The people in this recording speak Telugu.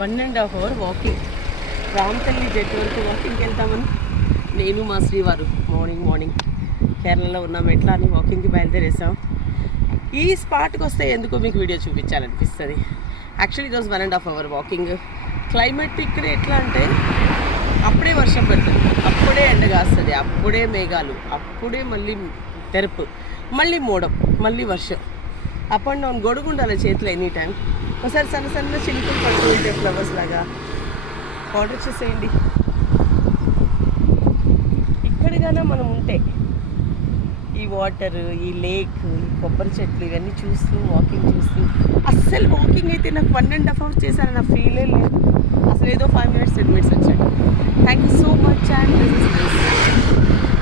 One and half hour walking. Ramatalli జట్టు వరకు వాకింగ్కి వెళ్తామని. నేను మా శ్రీవారు మార్నింగ్ మార్నింగ్ కేరళలో ఉన్నాం ఎట్లా అని వాకింగ్కి బయలుదేరేసాం. ఈ స్పాట్కి వస్తే ఎందుకో మీకు వీడియో చూపించాలనిపిస్తుంది. యాక్చువల్లీ ఈరోజు one and half hour walking climate ఇక్కడ ఎట్లా అంటే అప్పుడే వర్షం పెడుతుంది. అప్పుడే ఎండ కాస్తుంది. అప్పుడే మేఘాలు. అప్పుడే మళ్ళీ తెరపు. మళ్ళీ మోడం. మళ్ళీ వర్షం. అప్ అండ్ డౌన్ గొడుగు ఉండాలి చేతిలో ఎనీ టైం. ఒకసారి సన్న సన్న చిలుకలు పడుతూ ఉంటాయి ఫ్లవర్స్ లాగా. ఆర్డర్ చేసేయండి. ఇక్కడికైనా మనం ఉంటే ఈ వాటర్ ఈ లేక్ ఈ కొబ్బరి చెట్లు ఇవన్నీ చూస్తూ వాకింగ్ చూస్తూ. అస్సలు వాకింగ్ అయితే నాకు వన్ అండ్ హాఫ్ అవర్స్ చేశాను నా ఫీలే లేదు. అసలు ఏదో ఫైవ్ మినిట్స్ టెన్ మినిట్స్ వచ్చాడు thank you so much and